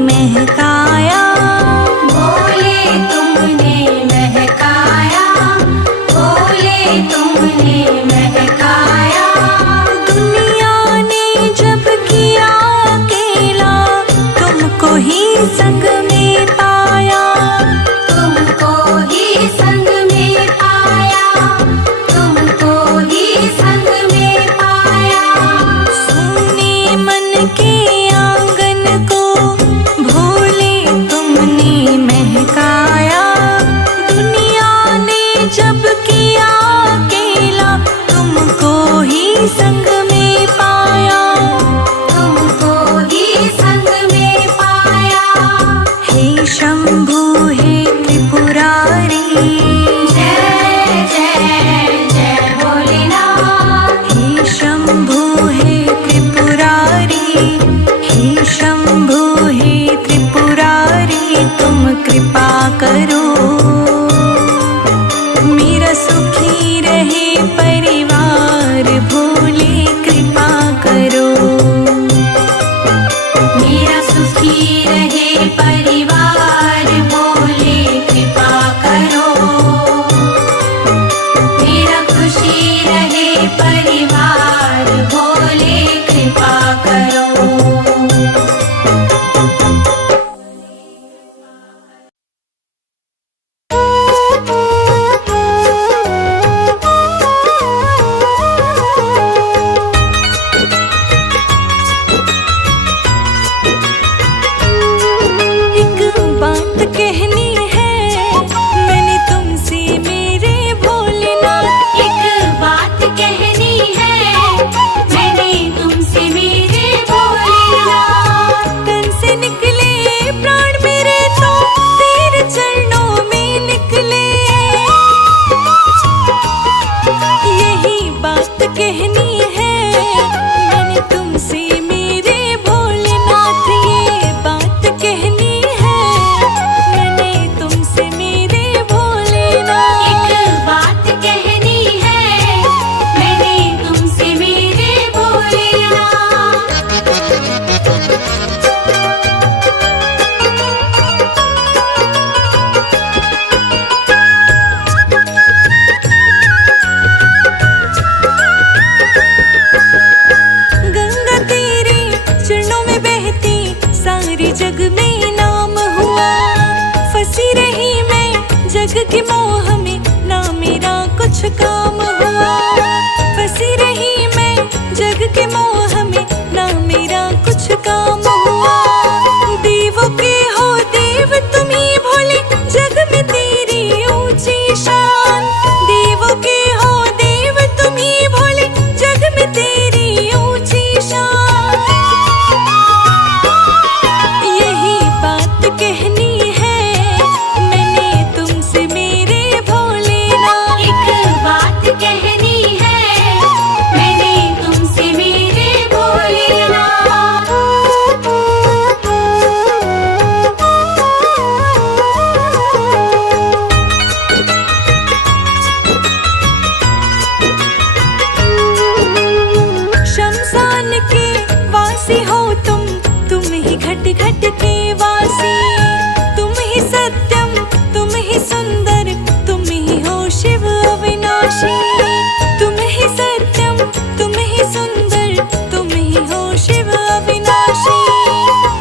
महकाया मेरा सुखी रहे परिवार, भोले कृपा करो। मेरा खुशी रहे परिवार, भोले कृपा करो। जग में नाम हुआ, फंसी रही मैं जग के मोह में, ना मेरा कुछ काम हुआ। फंसी रही मैं जग के मोह में, ना मेरा कुछ काम हुआ। देवों के हो देव तुम ही भोले, जग में तेरी ऊंची शान। देवों के हो देव तुम ही भोले, जग में तेरी ऊंची शान। यही बात कहनी है मैंने तुमसे मेरे भोलेनाथ। एक बात कहनी है मैंने तुमसे मेरे भोलेनाथ। शमशान के वासी हो तुम ही घट घट के वासी। तुम ही सत्यम, तुम ही सुंदर, तुम ही हो शिव अविनाशी। तुम ही सत्यम, तुम ही सुंदर, तुम ही हो शिव अविनाशी।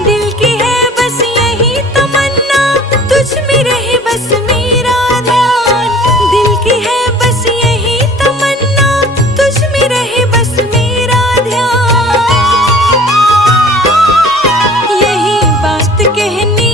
दिल की है बस यही तमन्ना, तुझ में रहे बस मेरा ध्यान। दिल की है बस यही तमन्ना, तुझ में रहे बस मेरा ध्यान। यही बात कहनी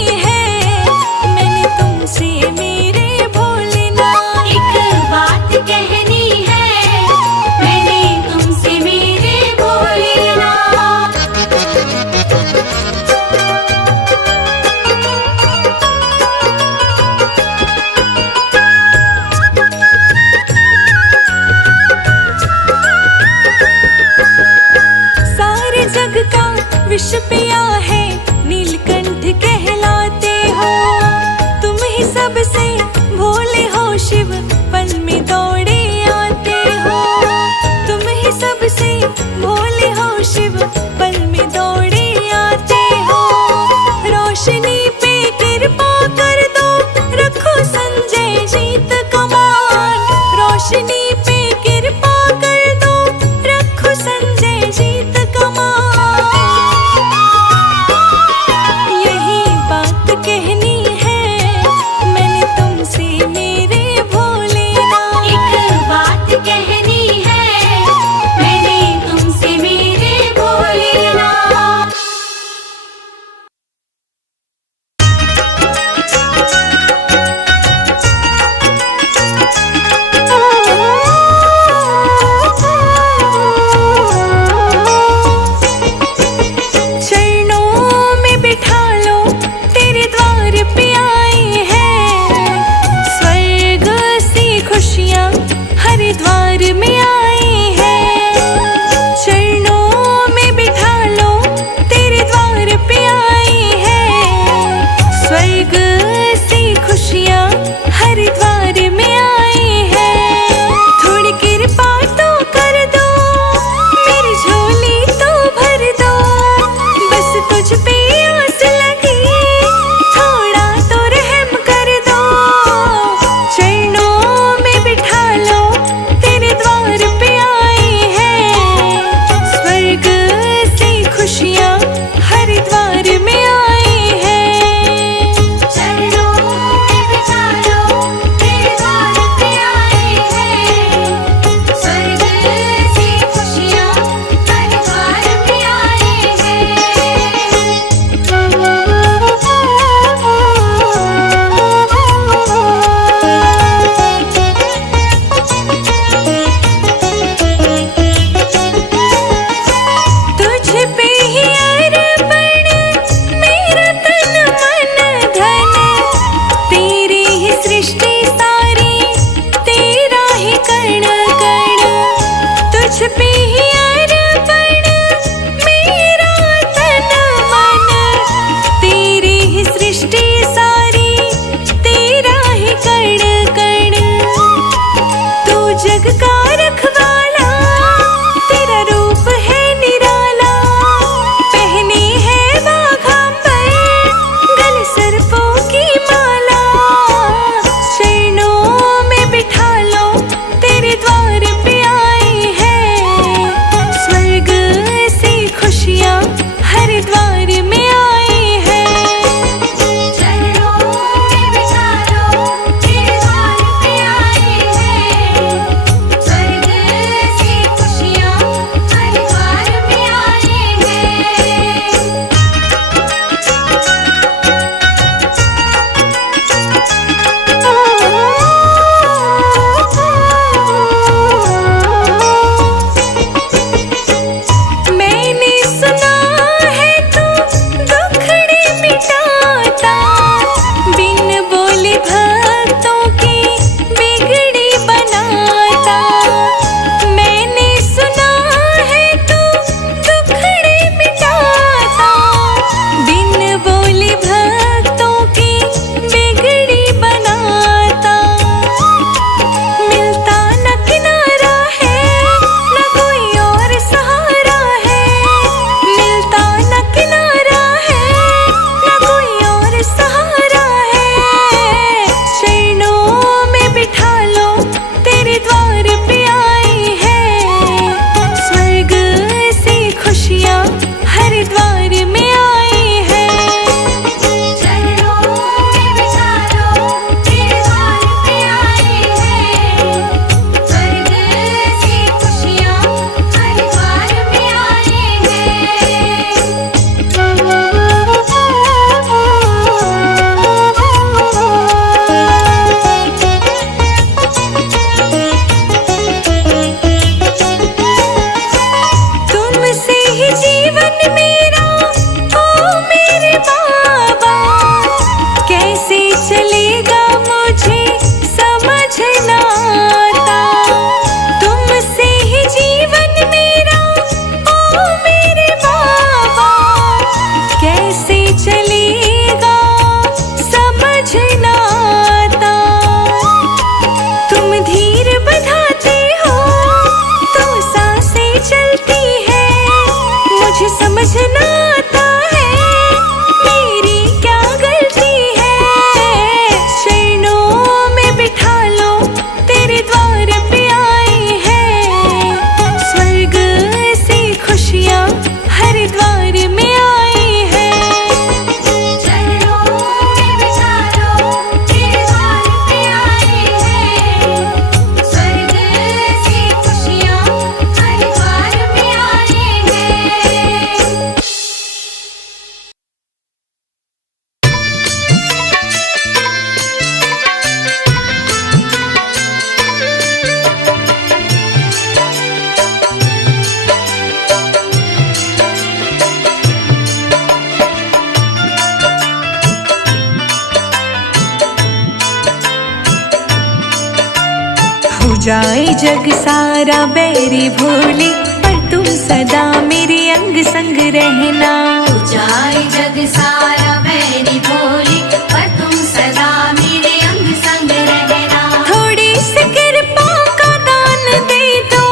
जाए जग सारा बैरी भोले, पर तुम सदा मेरे अंग संग रहना। हो जाए जग सारा बैरी भोले, पर तुम सदा मेरे अंग संग रहना। थोड़ी सी कृपा का दान दे दो,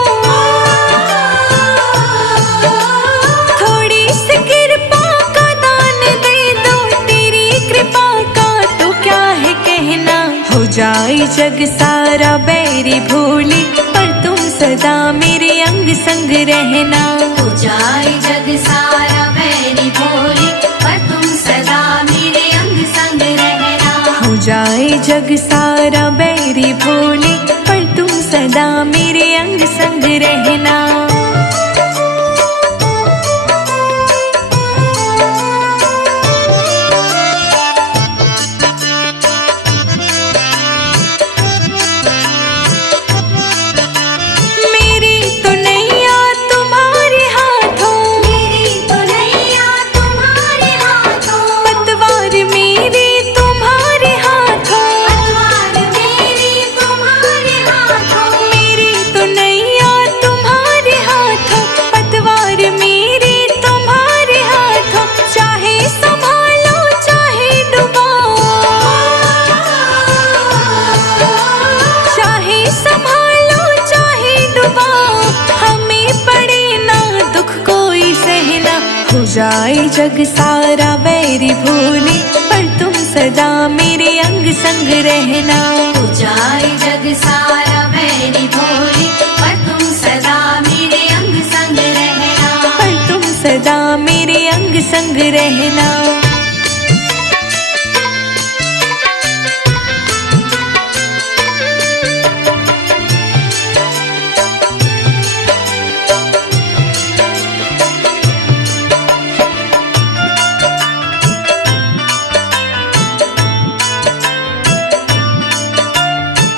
थोड़ी सी कृपा का दान दे दो, तेरी कृपा का तो क्या है कहना। हो जाए जग सारा बैरी भोले, पर तुम सदा मेरे अंग संग रहना। हो जाए जग सारा बैरी भोले, पर तुम सदा मेरे अंग संग रहना। हो जाए जग सारा बैरी भोले, पर तुम सदा मेरे अंग संग रहना। मेरी तो नैया तुम्हारे हाथों, मेरी तो नैया तुम्हारे हाथों, पतवार मेरी तुम्हारे हाथों, पतवार मेरी तुम्हारे हाथों। मेरी तो नैया तुम्हारे हाथों, पतवार मेरी तुम्हारे हाथों, चाहे संभालो चाहे डुबाओ, चाहे संभालो चाहे डुबाओ, हमें पड़े ना दुख कोई सहना। हो जाए जग सारा बैरी भोले, पर तुम सदा मेरे अंग संग रहना। हो जाए जग सारा बैरी भोले, पर तुम सदा मेरे अंग संग रहना। पर तुम सदा मेरे अंग संग रहना।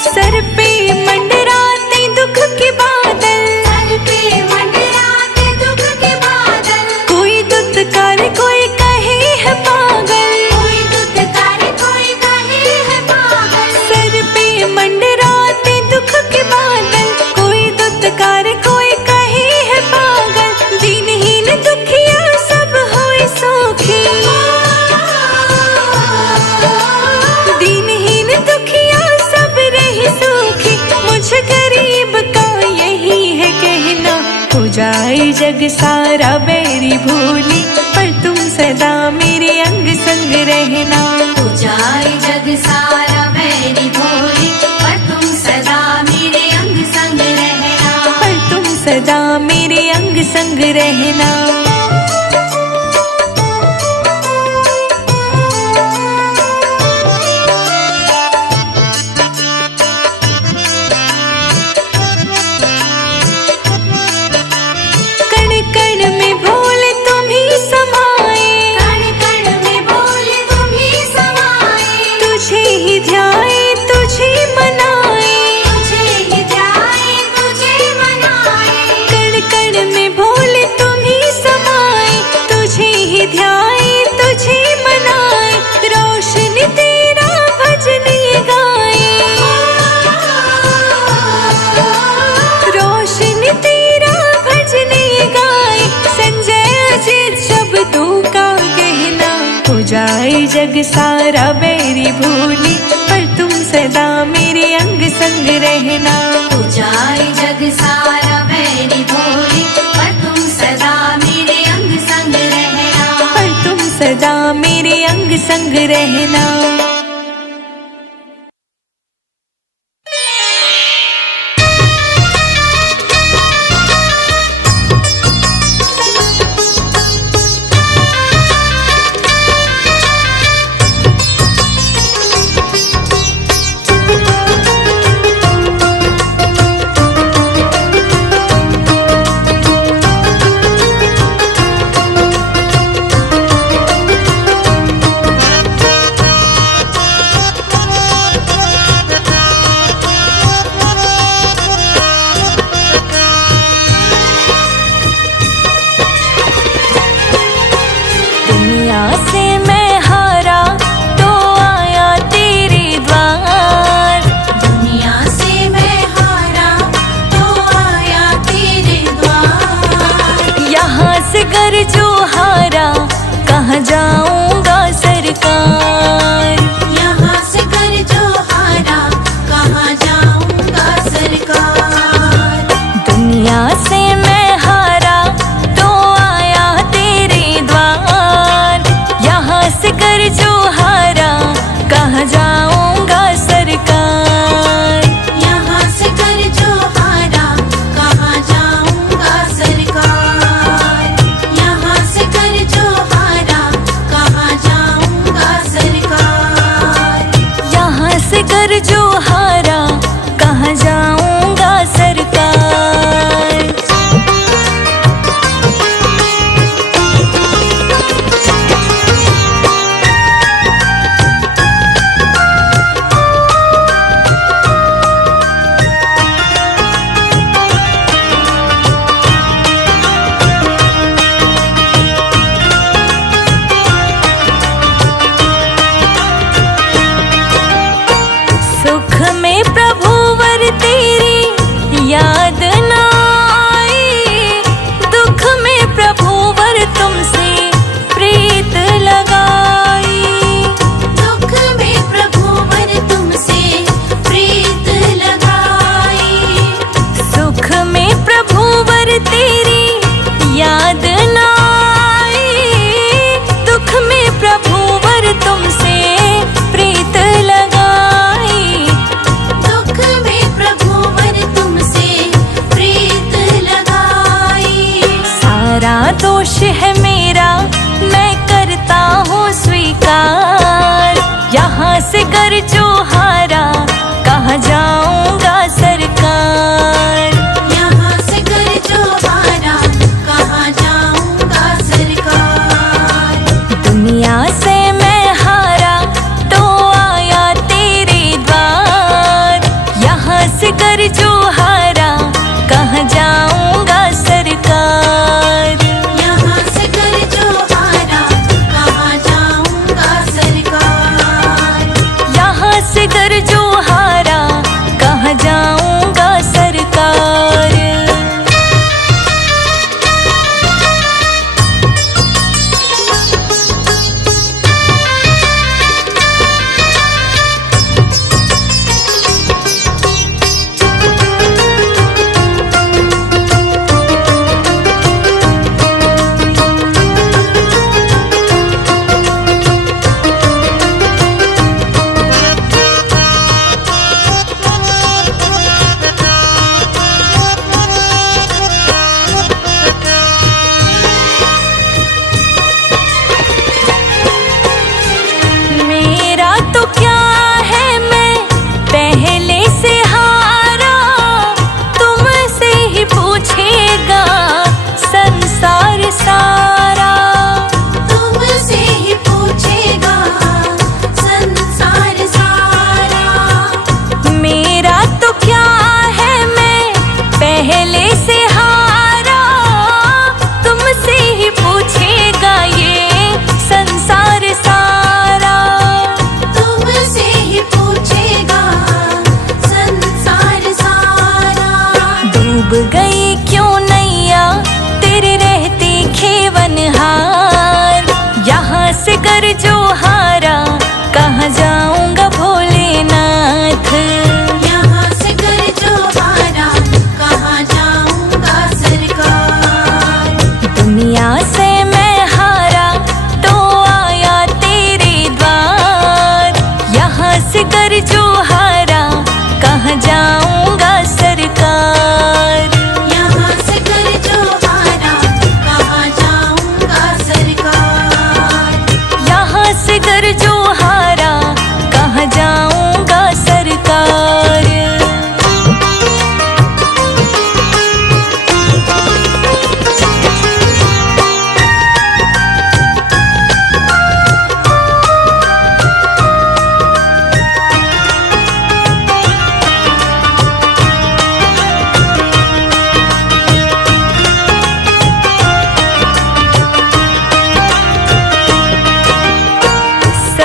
सर पे मंडराते दुख के बादल, सर पे मंडराते दुख के बादल, कोई दुत्कार कोई कहे है पागल, कोई दुत्कार कोई कहे है पागल। सर पे मंडराते दुख के बादल, कोई दुत्कार कोई कहे है पागल, दीनहीन दुखिया सब होए सुखी, दीनहीन दुखिया सब रहे सुखी, मुझ गरीब का यही है कहना। हो जाए जग सारा बैरी भोले, पर तुम सदा मेरे अंग संग रहना। हो जाए जग सारा बैरी भोले, पर तुम सदा मेरे अंग संग रहना। पर तुम सदा मेरे अंग संग रहना। कण कण में भोले तुम ही समाए, कण कण में बोले तुम ही समाए, तुझे ही ध्याए तुझे मनाए, तुझे ही ध्याए तुझे मनाए। कण कण में भोले तुम ही समाए, तुझे ही ध्याए तुझे मनाए, रोशनी तेरा भजन ये गाए, रोशनी तेरा भजन ये गाए, संजय अजित शब्दों का कहना। हो जाए जग सारा बैरी भोले, पर तुम सदा मेरे अंग संग रहना। हो जाए जग सारा बैरी भोले, पर तुम सदा मेरे अंग संग रहना। पर तुम सदा मेरे अंग संग रहना।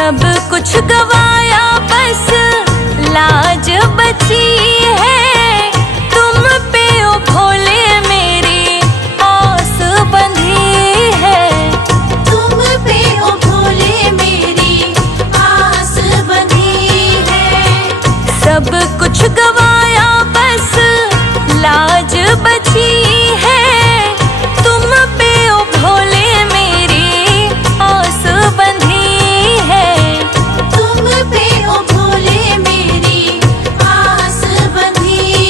सब कुछ गवाया बस लाज बची है, तुम पे ओ भोले मेरी आस बंधी है। तुम पे ओ भोले मेरी आस बंधी है। सब कुछ गवाया बस लाज बची है, तुम पे ओ भोले मेरी आस बंधी है। तुम पे ओ भोले मेरी आस बंधी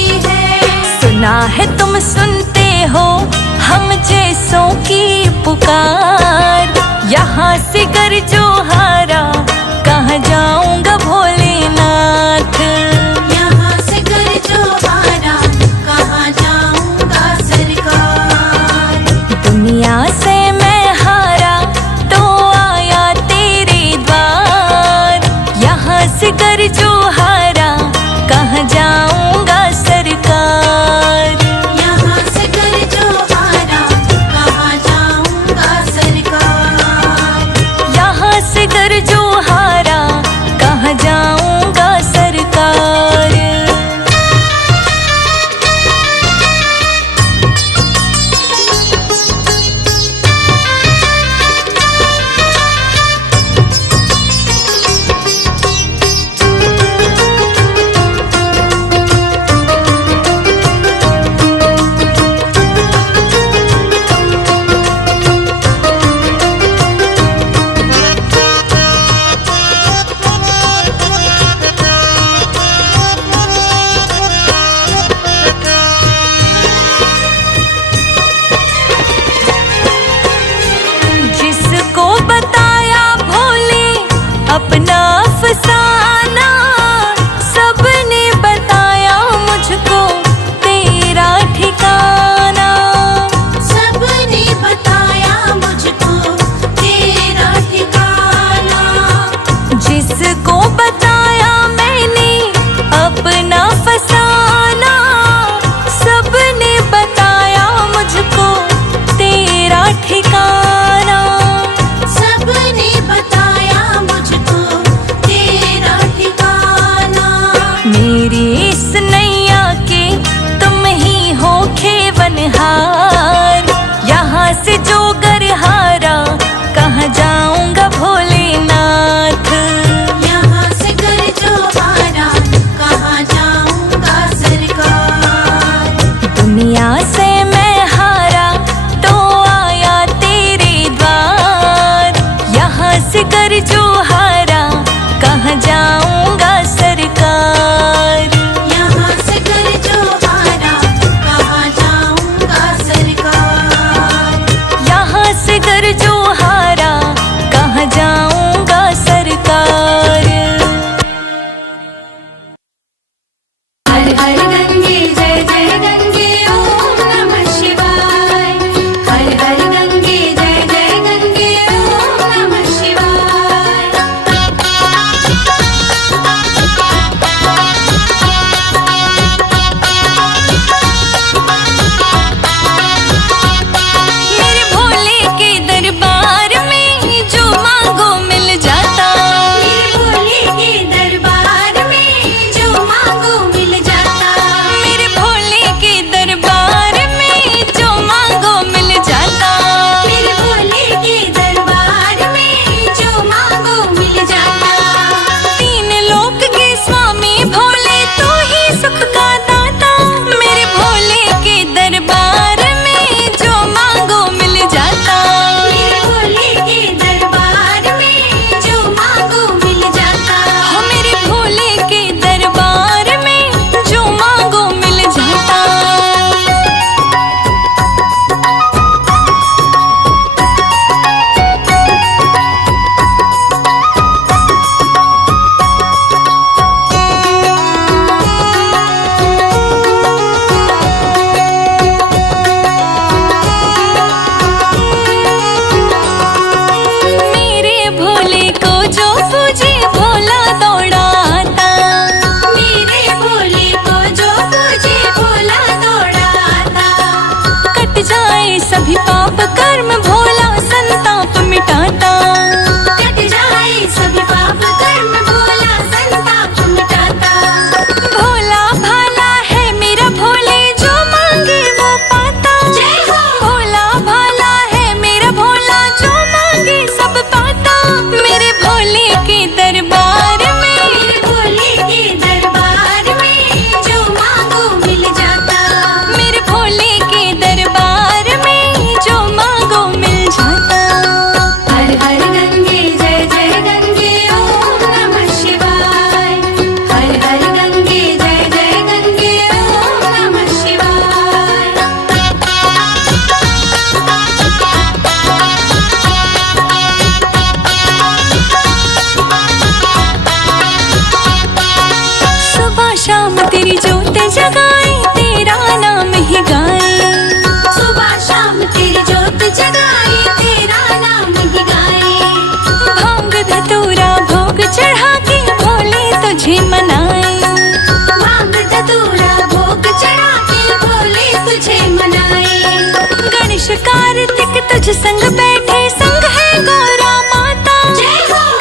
संग बैठे संग है गौरा माता।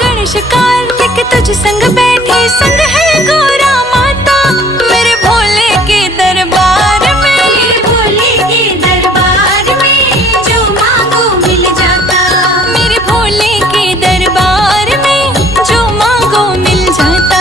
गणेश कार्तिक तुझ संग बैठे संग है गौरा माता। मेरे भोले के दरबार में, मेरे भोले के दरबार में जो मांगो मिल जाता। मेरे भोले के दरबार में जो मांगो मिल जाता।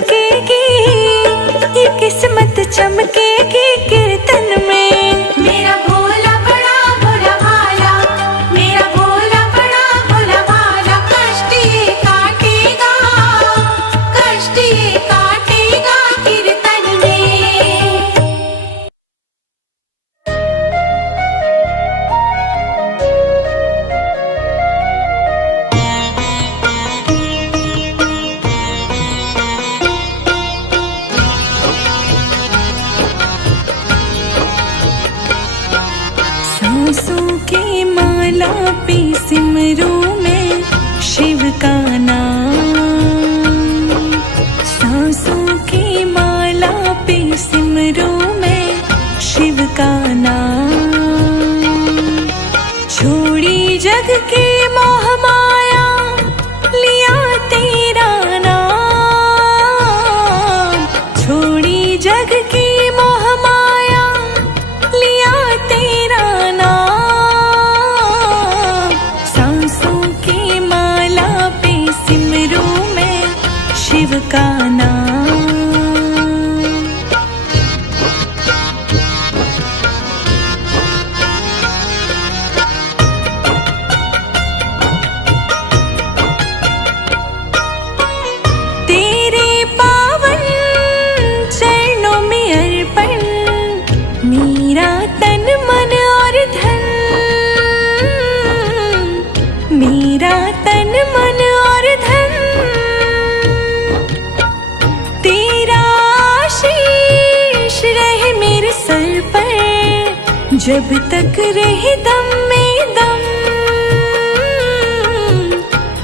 चमकेगी, ये किस्मत चमकेगी कीर्तन में। मेरा भोला बड़ा भोला भाला, मेरा भोला बड़ा भोला भाला, कष्ट ये काटेगा, कष्ट ये काटेगा कीर्तन में। सांसों की माला पे सिमरूं मैं शिव का नाम, सांसों की माला पे सिमरूं मैं शिव का नाम। छोड़ी जग की मोह माया, लिया तेरा नाम, छोड़ी जग की मोह माया, लिया तेरा नाम। सांसों की माला पे सिमरूं मैं शिव का नाम। तेरे पावन चरणों में अर्पण, मेरा तन मन और धन, मेरा तन मन और धन। तेरा आशीष रहे मेरे सर पर, जब तक रहे दम में दम,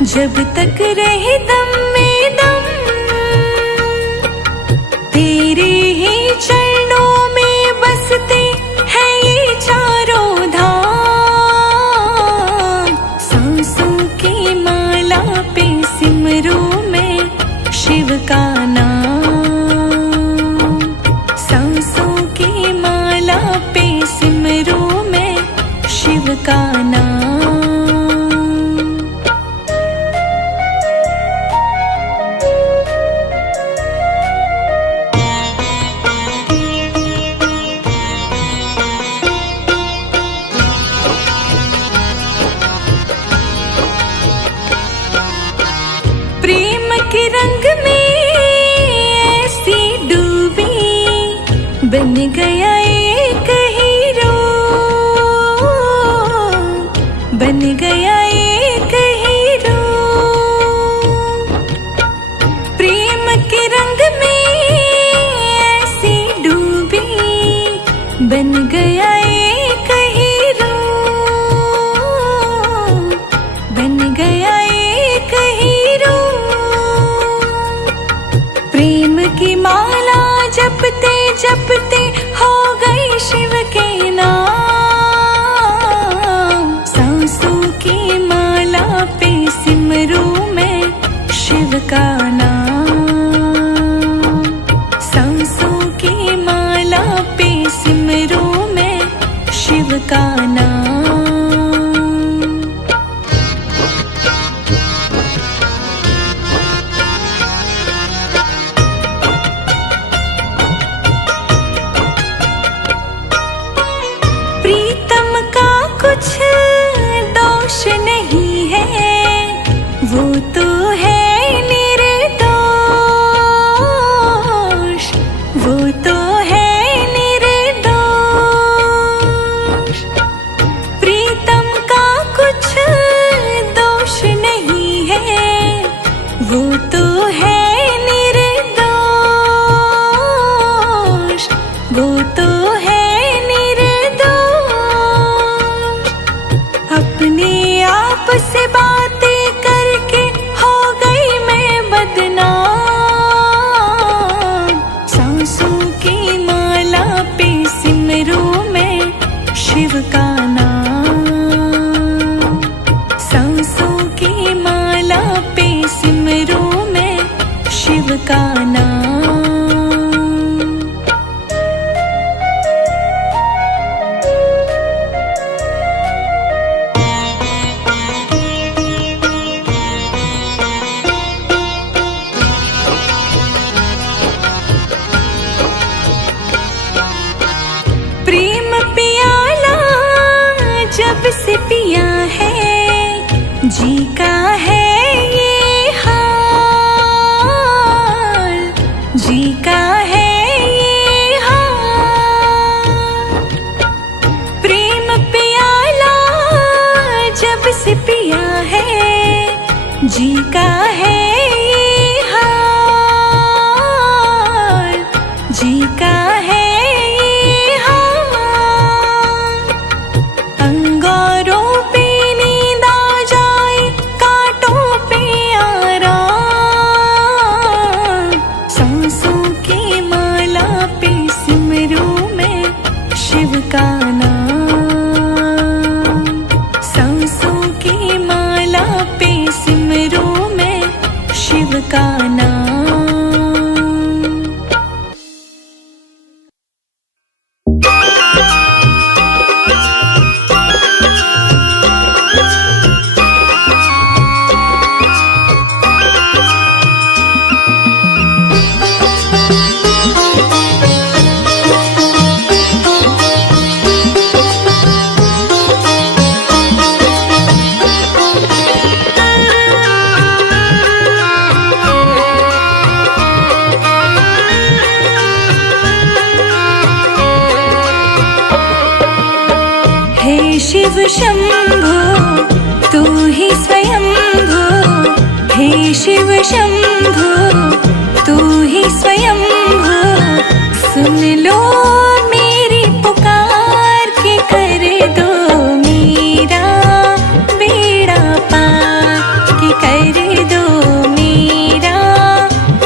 जब तक रहे दम में दम। तेरे ही चरणों में बसते हैं ये चारों धाम। सांसों की माला पे सिमरूं मैं शिव का नाम, सांसों की माला पे सिमरूं मैं शिव का नाम। प्रेम के रंग में ऐसी डूबी, बन गया एक हीरो, बन गया एक हीरो। प्रेम के रंग में ऐसी डूबी, बन गया एक हीरो, बन गया एक हीरो। प्रेम की माला जपते जपते हो गई शिव के नाम। सांसों की माला पे सिमरूं मैं शिव का नाम, सांसों की माला पे सिमरूं मैं शिव का नाम। जी का है ये हाल, प्रेम प्याला जब से पिया है, जी का है ये हाल, जी का है ये हाल। अंगारों पे नींद आ जाए, कांटों पे आराम, सांसों की माला पे सिमरू मैं शिव का नाम, सांसों की माला पे सिमरू मैं शिव का नाम। हे शिव शंभो तू ही स्वयंभो, हे शिव शंभो तू ही स्वयंभो, सुन लो मेरी पुकार के कर दो मेरा बेड़ा पार, के कर दो मेरा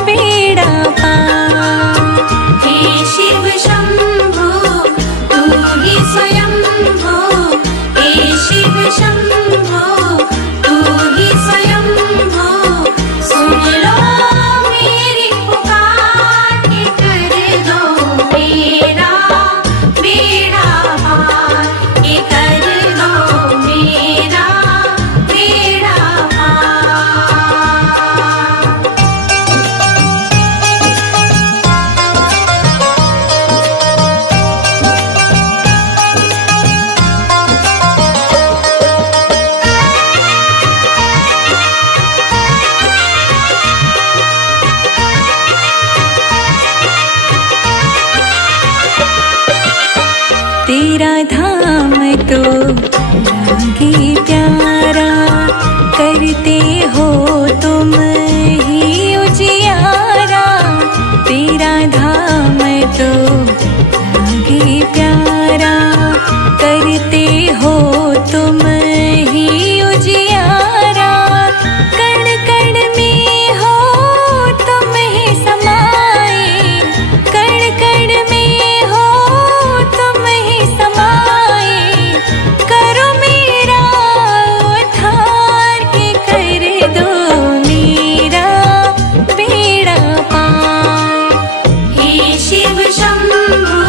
बेड़ा पार। हे शिव शंभो तू ही स्वयंभो, हे शिव शंभो तू ही स्वयंभो, सुन लो मेरी पुकार के कर दो मेरा बेड़ा पार, के कर दो मेरा बेड़ा पार। तेरा धाम तो लागे प्यारा, करते हो तुम ही उजियारा, तेरा धाम तो लागे प्यारा, करते हो तुम ही उजियारा, कण कण में हो तुम ही समाए, कण कण में हो तुम ही समाए, करो मेरा उद्धार के कर दो मेरा बेड़ा पार। हे शिव शंभो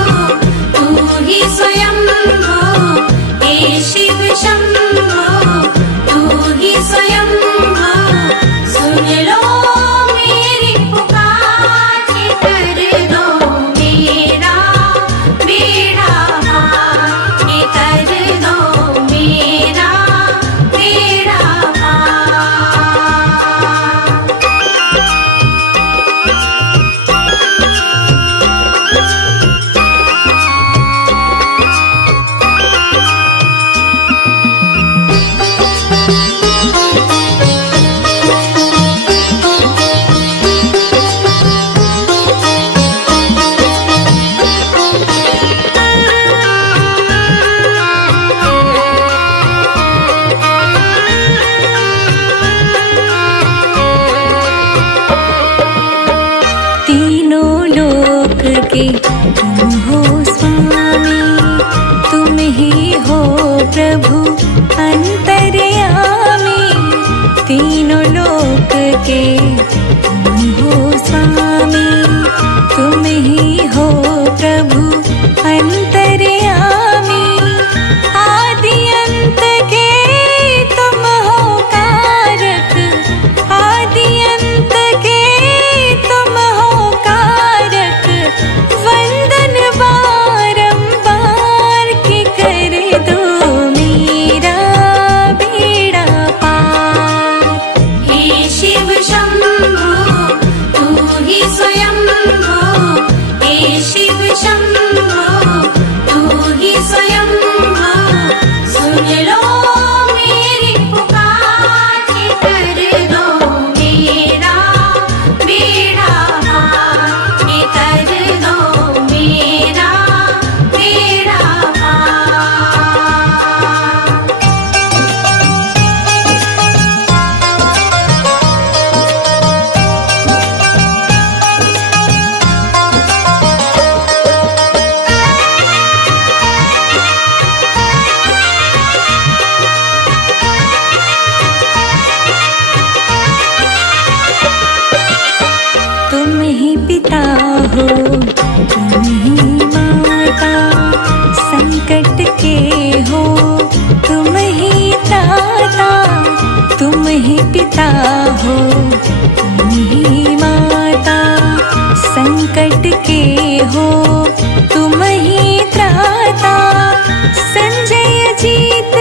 तू ही स्वयंभो, हे शिव शंभो तू ही स्वयंभो, सुन लो मेरी पुकार के कर दो मेरा बेड़ा पार, के कर दो मेरा बेड़ा पार। तीनों लोक के तुम हो स्वामी, तुम ही हो प्रभु अंतर्यामी, तीनों लोक के तुम हो स्वामी, तुम ही हो प्रभु अंतर्यामी, आदि अंत के तुम हो कारक, आदि अंत के तुम हो कारक, वंदन बा संकट के हो तुम ही त्राता। संजय जीत